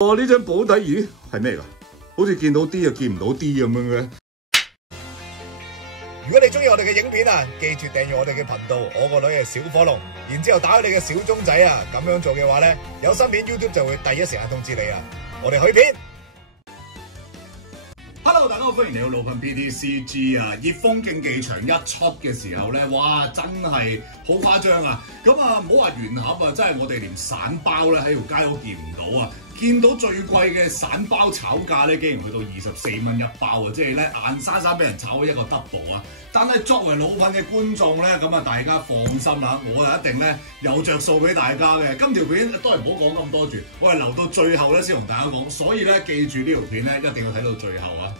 哦，呢張保底，咦，係咩㗎？好似見到啲又見唔到啲咁樣嘅。如果你中意我哋嘅影片啊，記住訂閱我哋嘅頻道。我個女係小火龍，然之後打開你嘅小鐘仔啊，咁樣做嘅話咧，有新片 YouTube 就會第一時間通知你啊。我哋去片。Hello， 大家好，歡迎嚟到老噴 PTCG 啊！熱風競技場一出嘅時候咧，哇，真係好誇張啊！咁啊，唔好話原盒啊，真係我哋連散包咧喺條街都見唔到啊！見到最貴嘅散包炒價咧，竟然去到24蚊一包啊！即係咧硬生生俾人炒咗一個 double 啊！但係作為老噴嘅觀眾咧，咁啊大家放心啦，我就一定咧有着數俾大家嘅。今條片都係唔好講咁多住，我係留到最後咧先同大家講，所以咧記住呢條片咧一定要睇到最後啊！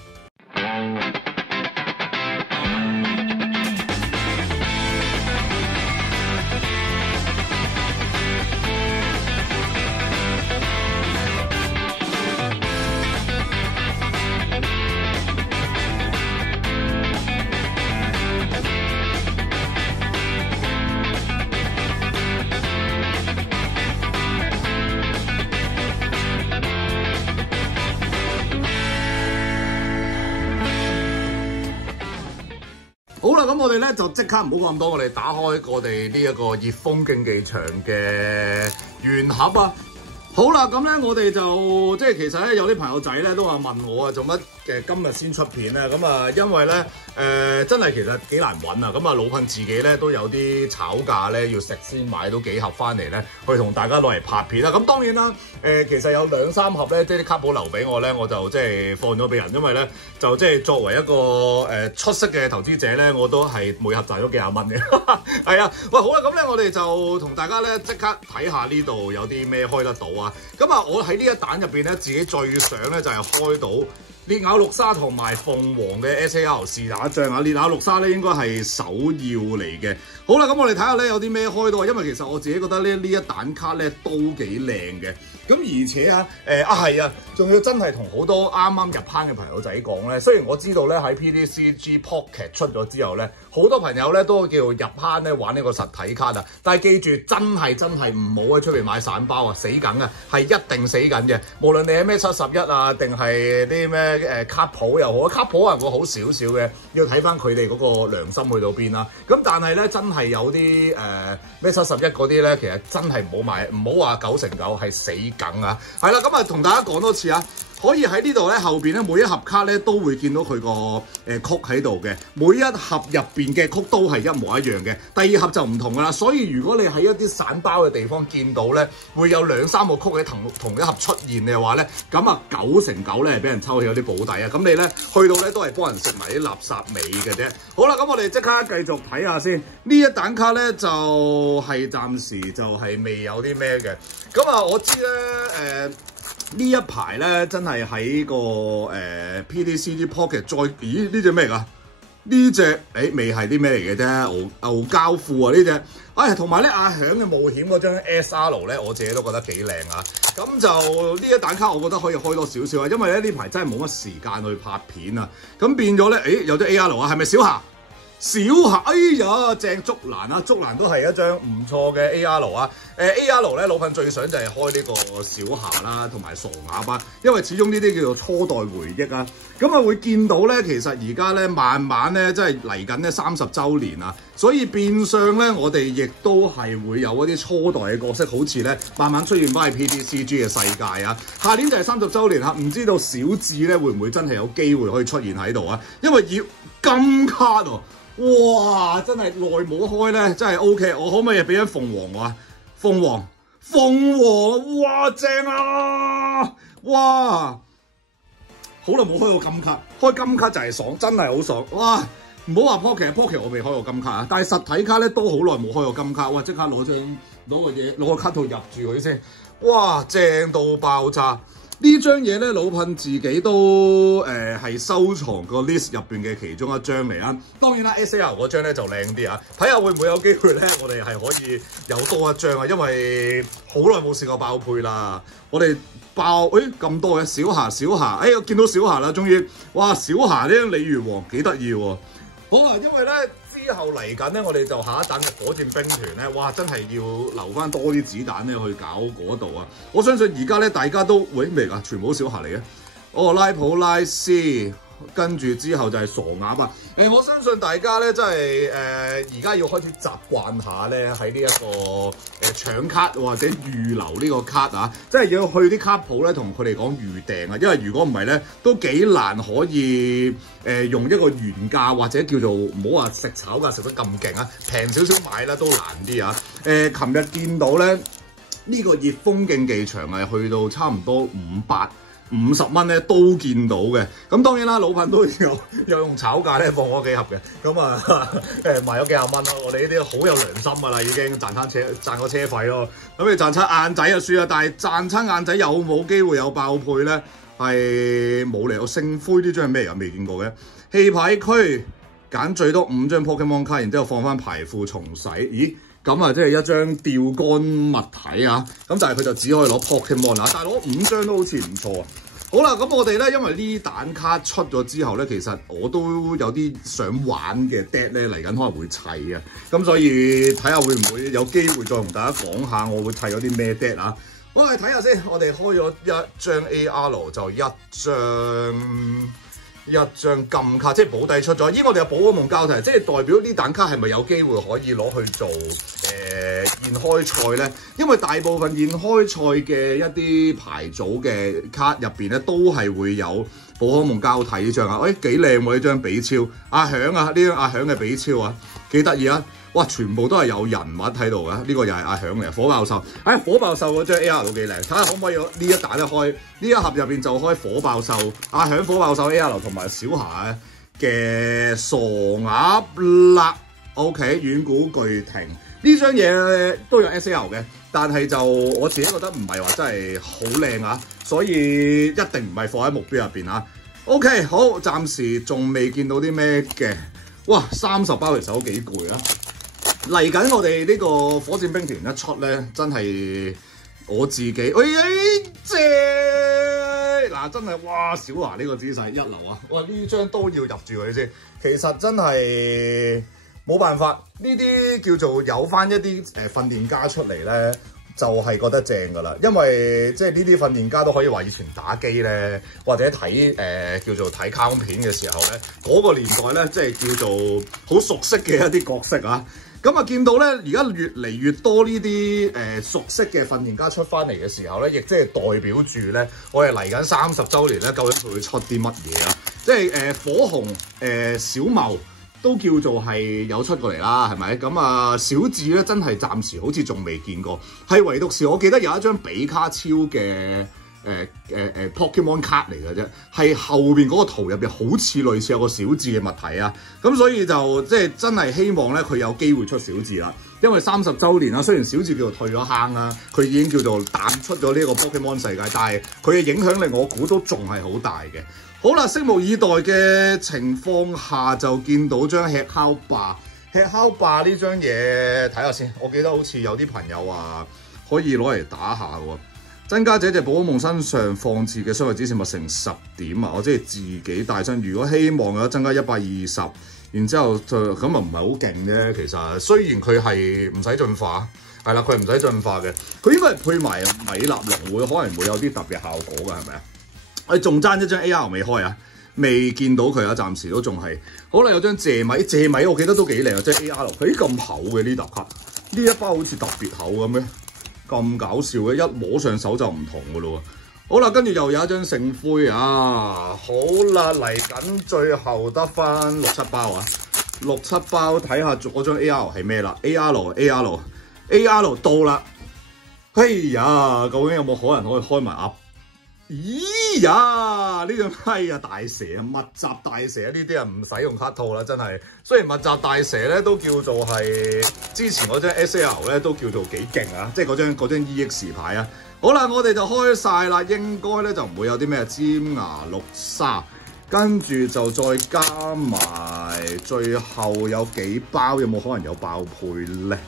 好啦，咁我哋咧就即刻唔好講咁多，我哋打開我哋呢一個熱風競技場嘅原盒啊！好啦，咁咧我哋就即係其實咧有啲朋友仔咧都話問我啊，做乜今日先出片咧？咁啊，因為咧真係其實幾難揾啊！咁啊，老噴自己咧都有啲炒價咧，要食先買到幾盒翻嚟咧，去同大家攞嚟拍片啦。咁當然啦，其實有2、3盒咧，即係啲卡寶留俾我咧，我就即係放咗俾人，因為咧就即係作為一個出色嘅投資者咧，我都係每盒賺咗幾廿蚊嘅。係啊，喂，好啦，咁咧我哋就同大家咧即刻睇下呢度有啲咩開得到啊！咁啊，我喺呢一彈入邊咧，自己最想咧就係開到烈咬綠沙同埋鳳凰嘅 SAR 是打一張啊！烈咬綠沙咧應該係首要嚟嘅。好啦，咁我哋睇下咧有啲咩開到啊！因為其實我自己覺得咧呢一彈卡咧都幾靚嘅。咁而且係啊，仲要真係同好多啱啱入坑嘅朋友仔講咧。雖然我知道咧喺 PTCG Pocket 出咗之後咧，好多朋友咧都叫入坑咧玩呢個實體卡啊。但係記住，真係唔好喺出邊買散包啊，死梗啊，係一定死緊嘅。無論你係咩71啊，定係啲咩卡普又好，卡普可能會好少少嘅，要睇翻佢哋嗰個良心去到邊啦。咁但係咧真係有啲咩71嗰啲咧，其實真係唔好買，唔好話9成9係死梗啊！係啦，咁啊同大家講多次啊，可以喺呢度咧後邊咧每一盒卡咧都會見到佢個曲喺度嘅，每一盒入邊嘅曲都係一模一樣嘅。第二盒就唔同噶啦，所以如果你喺一啲散包嘅地方見到咧，會有2、3個曲喺同一盒出現嘅話咧，咁啊9成9咧係俾人抽起有啲保底啊！咁你咧去到咧都係幫人食埋啲垃圾尾嘅啫。好啦，咁我哋即刻繼續睇下先。呢一彈卡咧就係暫時就係未有啲咩嘅。咁啊，我知咧呢一排咧真係喺個PTCG Pocket 再，咦呢隻咩㗎？呢隻未係啲咩嚟嘅啫，牛膠褲啊呢隻，同埋咧阿響嘅冒險嗰張 SR 咧，我自己都覺得幾靚啊！咁就呢一彈卡，我覺得可以開多少少啊，因為咧呢排真係冇乜時間去拍片啊，咁變咗咧，有咗 AR 啊，係咪小霞？小霞，哎呀，正竹蘭啊，竹蘭都係一張唔錯嘅 AR 啊，AR 咧老噴最想就係開呢個小霞啦，同埋傻鴨吧，因為始終呢啲叫做初代回憶啊，咁啊會見到咧，其實而家咧慢慢咧，即係嚟緊咧30週年啊，所以變相咧我哋亦都係會有一啲初代嘅角色，好似咧慢慢出現翻喺 PTCG 嘅世界啊，下年就係30週年啦，唔知道小智咧會唔會真係有機會可以出現喺度啊？因為要金卡喎。哇！真係耐冇開咧，真係 OK。我可唔可以俾緊鳳凰我啊？鳳凰，哇正啊！哇！好耐冇開過金卡，開金卡就係爽，真係好爽。哇！唔好話 Pocket 我未開過金卡啊，但係實體卡咧都好耐冇開過金卡。哇！即刻攞個卡套入住佢先。哇！正到爆炸！呢張嘢咧，老噴自己都係收藏個 list 入邊嘅其中一張嚟啦。當然啦 ，SAR 嗰張咧就靚啲啊！睇下會唔會有機會咧，我哋係可以有多一張啊！因為好耐冇試過爆配啦。我哋爆咁多嘅小霞，我見到小霞啦，終於哇！小霞呢張鯉魚王幾得意喎。好啊，因為咧知之後嚟緊咧，我哋就下一彈嘅火箭兵團咧，哇！真係要留翻多啲子彈咧去搞嗰度啊！我相信而家咧大家都咩嚟㗎？全部都小孩嚟嘅。哦，拉普拉斯，跟住之後就係傻鴨啊！我相信大家咧真係而家要開始習慣下咧喺呢一個搶卡或者預留呢個卡啊，即係要去啲卡鋪咧同佢哋講預訂啊，因為如果唔係咧都幾難可以用一個原價或者叫做唔好話食炒價食得咁勁啊，平少少買咧都難啲啊！琴日見到咧呢個熱風競技場係去到差唔多50蚊咧都見到嘅，咁當然啦，老闆都有用炒價咧放咗幾盒嘅，咁啊賣咗幾廿蚊咯。我哋呢啲好有良心噶啦，已經賺個車費咯。咁你賺親晏仔就輸啦，但係賺親晏仔有冇機會有爆配咧？係冇嚟。我聖灰呢張係咩嚟㗎？未見過嘅。氣牌區揀最多5張 Pokemon 卡，然之後放翻牌庫重洗。咦？咁啊，即係一張釣竿物體啊！咁但係佢就只可以攞 Pokemon 啊，但係攞5張都好似唔錯啊！好啦，咁我哋咧，因為呢彈卡出咗之後咧，其實我都有啲想玩嘅 deck 咧嚟緊可能會砌啊，咁所以睇下會唔會有機會再同大家講下我會砌咗啲咩 deck 啊！我哋睇下先，我哋開咗一張 AR 就一張金卡，即係保底出咗。咦，我哋有寶可夢交替，即係代表呢彈卡係咪有機會可以攞去做現開賽咧？因為大部分現開賽嘅一啲牌組嘅卡入邊咧，都係會有寶可夢交替呢張啊！幾靚喎呢張比超，阿響啊，呢張阿響嘅比超啊，幾得意啊！哇，全部都係有人物喺度嘅，呢個又係阿響嚟，火爆獸。火爆獸嗰張 AR 都幾靚，睇下可唔可以呢一彈咧開呢一盒入邊就開火爆獸、阿響火爆獸 AR 同埋小霞嘅傻鴨啦。OK， 遠古巨庭呢張嘢都有 SL 嘅，但係就我自己覺得唔係話真係好靚啊，所以一定唔係放喺目標入邊啊。OK， 好，暫時仲未見到啲咩嘅。哇，30包其實都幾攰啊！嚟緊我哋呢個火箭兵團一出咧，真係我自己，正嗱真係哇！小華呢個姿勢一流啊！哇，呢張都要入住佢先。其實真係冇辦法，呢啲叫做有翻一啲訓練家出嚟咧，就係覺得正噶啦。因為即係呢啲訓練家都可以話以前打機咧，或者睇叫做睇卡通片嘅時候咧，嗰個年代咧，即係叫做好熟悉嘅一啲角色啊。咁啊，見到咧，而家越嚟越多呢啲熟悉嘅訓練家出翻嚟嘅時候咧，亦即係代表住咧，我哋嚟緊30週年咧，究竟佢會出啲乜嘢啊？即係火紅小茂都叫做係有出過嚟啦，係咪？咁啊，小智咧真係暫時好似仲未見過，係唯獨是我記得有一張比卡超嘅Pokemon 卡嚟嘅啫，係後邊嗰個圖入邊好似類似有個小智嘅物體啊，咁所以就即係真係希望咧佢有機會出小智啦，因為30週年啦，雖然小智叫做退咗坑啦，佢已經叫做淡出咗呢個 Pokemon 世界，但係佢嘅影響力我估都仲係好大嘅。好啦，拭目以待嘅情況下就見到張吃烤霸呢張嘢，睇下先。我記得好似有啲朋友話可以攞嚟打下喎。增加這隻寶可夢身上放置嘅傷害指示物成10點啊！我即係自己帶身，如果希望有增加120，然之後就咁啊，唔係好勁啫。其實雖然佢係唔使進化，係啦，佢唔使進化嘅，佢應該係配埋米納龍可能會有啲特別效果㗎，係咪啊？我哋仲爭一張 AR 未開啊，未見到佢啊，暫時都仲係。好啦，有張謝米，我記得都幾靚啊，即係 AR，佢咁厚嘅呢沓卡，呢一包好似特別厚咁嘅。咁搞笑嘅，一摸上手就唔同嘅咯喎。好啦，跟住又有一張聖灰啊。好啦，嚟緊最後得翻6-7包啊，6-7包睇下嗰張 AR 係咩啦 ？AR 到啦。哎呀，究竟有冇可能可以開埋鴨？咦呀！呢張大蛇密集大蛇呢啲啊唔使用卡套啦，真係。雖然密集大蛇咧都叫做係之前嗰張 SL 咧都叫做幾勁啊，即係嗰張 EX 牌啊。好啦，我哋就開晒啦，應該咧就唔會有啲咩尖牙綠沙，跟住就再加埋最後有幾包，有冇可能有爆配咧？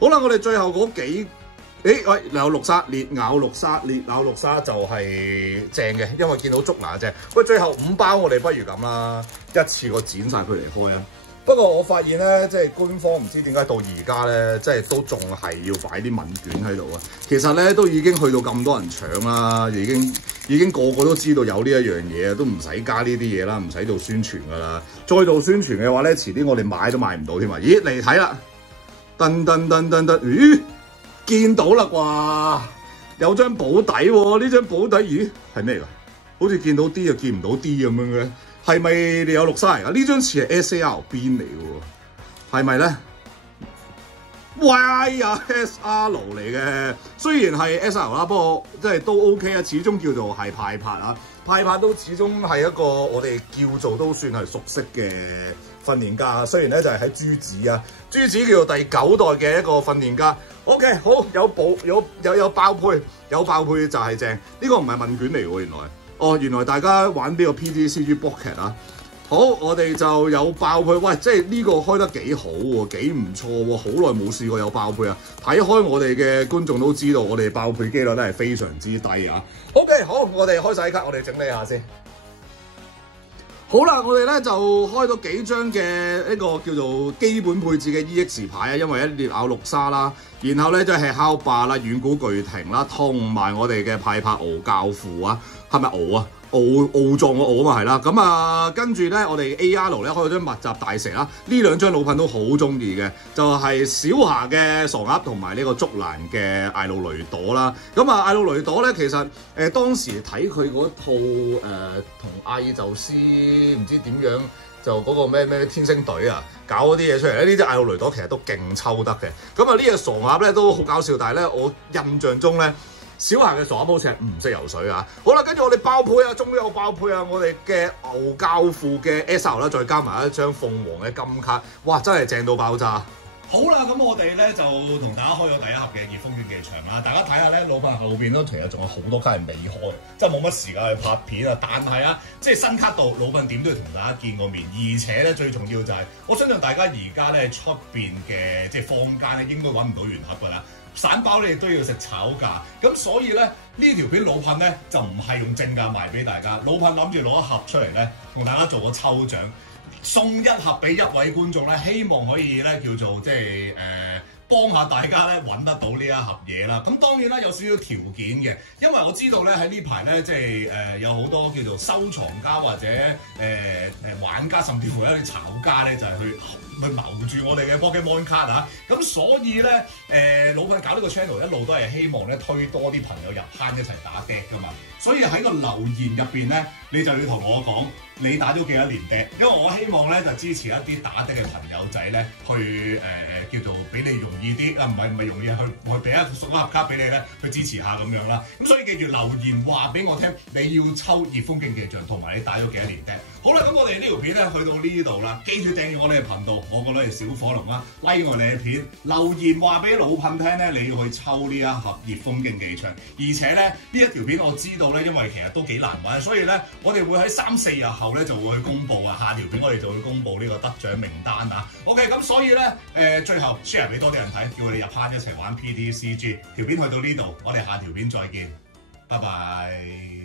好啦，我哋最後嗰幾。喂，有綠沙，烈咬綠沙就係正嘅，因為見到竹牙啫。喂，最後5包我哋不如咁啦，一次過剪晒佢嚟開啊！不過我發現咧，即係官方唔知點解到而家咧，即係都仲係要擺啲問卷喺度啊。其實咧都已經去到咁多人搶啦，已經個個都知道有呢一樣嘢，都唔使加呢啲嘢啦，唔使做宣傳噶啦。再做宣傳嘅話咧，遲啲我哋買都買唔到添啊！咦，嚟睇啦，噔，咦，見到啦啩？有張保底喎，呢張保底，咦，係咩㗎？好似見到 D 又見唔到 D 咁樣嘅。係咪你有綠沙嚟㗎？呢張似係 SAR 邊嚟嘅喎，係咪咧？Y 呀 SR 嚟嘅，雖然係 SR 啦，不過即係都 OK 啊，始終叫做係派拍啊，派拍都始終係一個我哋叫做都算係熟悉嘅訓練家。雖然咧就係喺朱子啊，朱子叫做第9代嘅一個訓練家。OK， 好有爆配，有爆配就係正。呢個唔係問卷嚟喎，原來。哦，原來大家玩呢個 PTCG Bucket 啊，好，我哋就有爆配，喂，即係呢個開得幾好喎，幾唔錯喎，好耐冇試過有爆配啊！睇開我哋嘅觀眾都知道，我哋爆配機率咧係非常之低啊。OK， 好，我哋開晒卡，我哋整理下先。好啦，我哋咧就開咗幾張嘅一個叫做基本配置嘅 EX 牌啊，因為一列咬綠沙啦，然後咧就係敲霸啦、遠古巨庭啦，同埋我哋嘅派拍敖教父啊，係咪敖啊？敖壯個敖啊嘛係啦，咁啊跟住咧我哋 AR 咧開咗張密集大蛇啦，呢兩張老噴都好中意嘅，就係小霞嘅傻鴨同埋呢個竹蘭嘅艾露雷朵啦。咁啊艾露雷朵咧其實當時睇佢嗰套同阿爾宙斯唔知點樣就嗰個咩天星隊啊搞嗰啲嘢出嚟咧，呢隻艾露雷朵其實都勁抽得嘅。咁啊呢隻傻鴨咧都好搞笑，但係咧我印象中咧。小孩嘅傻鴨好似係唔識游水啊！好啦，跟住我哋爆配啊，終於有爆配啊！我哋嘅牛教父嘅 SR 啦，再加埋一張鳳凰嘅金卡，哇！真係正到爆炸！好啦，咁我哋咧就同大家開咗第一盒嘅熱風卷技場啦。大家睇下咧，老闆後邊都其實仲有好多卡係未開，真係冇乜時間去拍片啊！但係啊，即係新卡度，老闆點都要同大家見個面，而且咧最重要就係，我相信大家而家咧出邊嘅即係坊間咧應該揾唔到原盒㗎啦。散包你都要食炒價，咁所以咧呢條片老噴咧就唔係用正價賣俾大家，老噴諗住攞一盒出嚟咧，同大家做個抽獎，送一盒俾一位觀眾咧，希望可以咧叫做即係幫下大家咧揾得到呢一盒嘢啦。咁當然啦有少少條件嘅，因為我知道咧喺呢排咧即係有好多叫做收藏家或者玩家，甚至乎一啲炒家咧就係去謀住我哋嘅 Pokemon 卡啊！咁所以咧老闆搞呢個 channel 一路都係希望咧推多啲朋友入坑一齊打 deck 噶嘛。所以喺個留言入邊咧，你就要同我講你打咗幾多年 deck，因為我希望咧就支持一啲打 deck 嘅朋友仔咧，去叫做俾你容易啲啊，唔係容易去俾一送一盒卡俾你咧，去支持下咁樣啦。咁所以記住留言話俾我聽，你要抽熱風競技場同埋你打咗幾多年 deck。好啦，咁我哋呢條片咧去到呢度啦，記住訂閱我哋嘅頻道，我個女係小火龍啦，like 我哋嘅片，留言話俾老噴聽咧，你要去抽呢一盒熱風競技場，而且咧呢一條片我知道咧，因為其實都幾難揾，所以咧我哋會喺3-4日後咧就會去公佈啊，下條片我哋就會公佈呢個得獎名單啊。OK， 咁所以咧最後 share 俾多啲人睇，叫佢哋入坑一齊玩 PTCG。條片去到呢度，我哋下條片再見，拜拜。